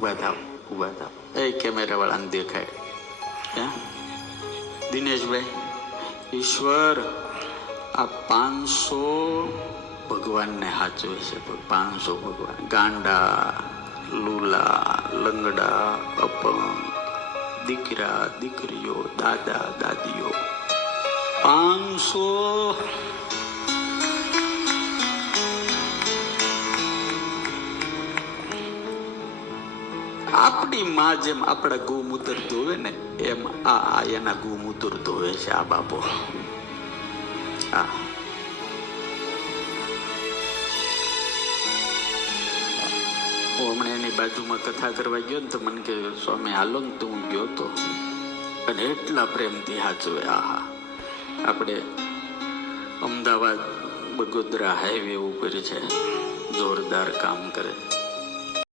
ઉભા થાવ ઉભા થાવ. એ કેમેરા વાળાને દેખાય. હે દિનેશભાઈ, ઈશ્વર આ 500 ભગવાનને સાચવે છે. 500 ભગવાન, ગાંડા, લૂલા, લંગડા, અપંગ, દીકરા દીકરીઓ, દાદા દાદીઓ, 500. આપણી માં જેમ આપણા ગૌમૂત્ર ધોવે ને એમ આ એના ગૌમૂત્ર ધોવે છે આ બાપો. આ હું હમણાં એની બાજુમાં કથા કરવા ગયો ને તો મને કે સ્વામી હાલો ને તો હું ગયો તો, અને એટલા પ્રેમથી સાચવે. આહા, આપણે અમદાવાદ બગોદરા હાઈવે ઉપર છે, જોરદાર કામ કરે.